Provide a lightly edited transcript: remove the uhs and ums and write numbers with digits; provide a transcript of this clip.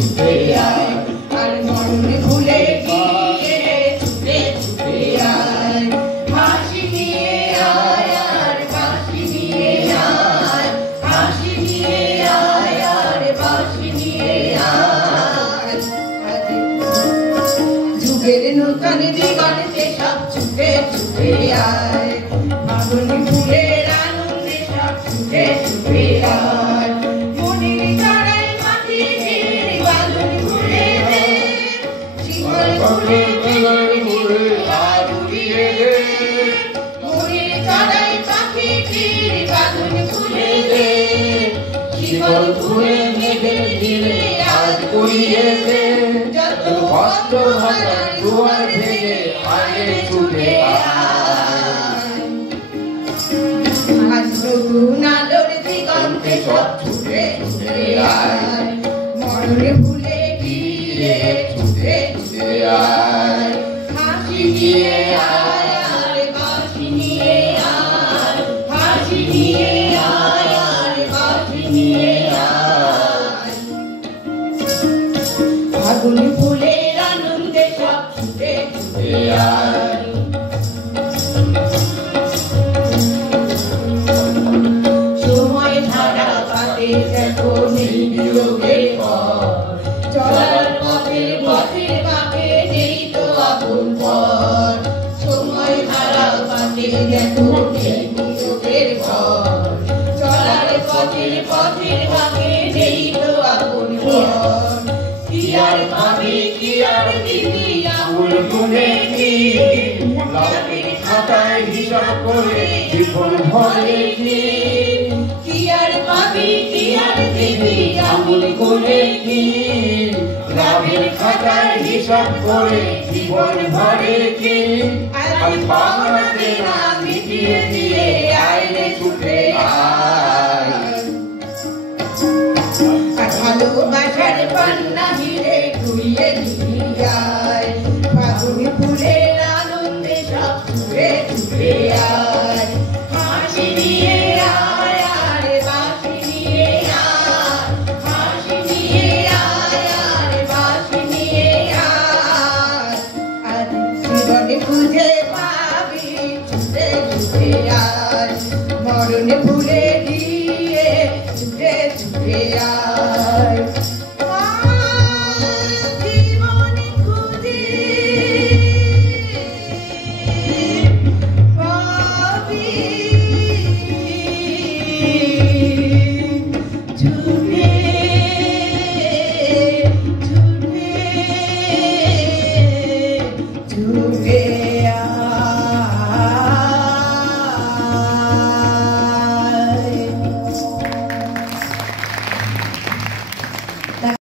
ছুটে আয় আর মরণ ভুলে গিয়ে ছুটে ছুটে আয় হাসি নিয়ে আয় আর বাঁশি নিয়ে আয় হাসি নিয়ে আয় আর বাঁশি নিয়ে আয় যুগের নূতন দিগন্তে সব ছুটে ছুটে আয় ফাগুন ফুলের আনন্দে সব ছুটে ছুটে আয় মনির চড়াই মাটি ঘিরে বাঁধন ঘুরে দে শিকল ঘুরে ঘুরে আর উড়িয়ে দে মনির চড়াই পাখি ঘিরে বাঁধন ঘুরে দে শিকল ঘুরে মেঘের দিলে আজ উড়িয়ে দে যত কষ্ট হারা দুয়ার ভেঙে আগে ছুটে আয় আজ নতুন আলোর দিগন্তে সব ছুটে ছুটে আয় মরণ ভুলে গিয়ে ছুটে ছুটে আয় হাসি নিয়ে আয় আর বাঁশি নিয়ে আয় হাসি নিয়ে আয় আর বাঁশি নিয়ে আয় ফাগুন ফুলের আনন্দে সব ছুটে ছুটে আয় সময় ধারা কাটে দেখো নেই বিয়োগের পর চলার পথের পথের বাঁকে নেই তো আপন পর সময় ধারা কাটে দেখো নেই বিয়োগের পর চলার পথের পথের বাঁকে নেই তো আপন পর কি আর পাবি কি আর দিবি আকুল গুনে কি লাভের খাতায় হিসাব করে জীবন ভরে কি আর পাবি কি আর দিবি আকুল গুনে কি লাভের খাতায় হিসাব করে জীবন ভরে কি আর পাওনাতে না মিটিয়ে দিয়ে আইনে ছুটে আয় ভালোবাসার পান্না হিরে ঘুরিয়ে নিয়ে আয় ফাগুন ফুলের আনন্দে সব ছুটে ছুটে আয় হাসি নিয়ে আয় আর বাঁশি নিয়ে আয় হাসি নিয়ে আয় আর বাঁশি নিয়ে আয় আর জীবনে খুঁজে পাবি ছুটে ছুটে আয় মরণ ভুলে গিয়ে ছুটে ছুটে আয়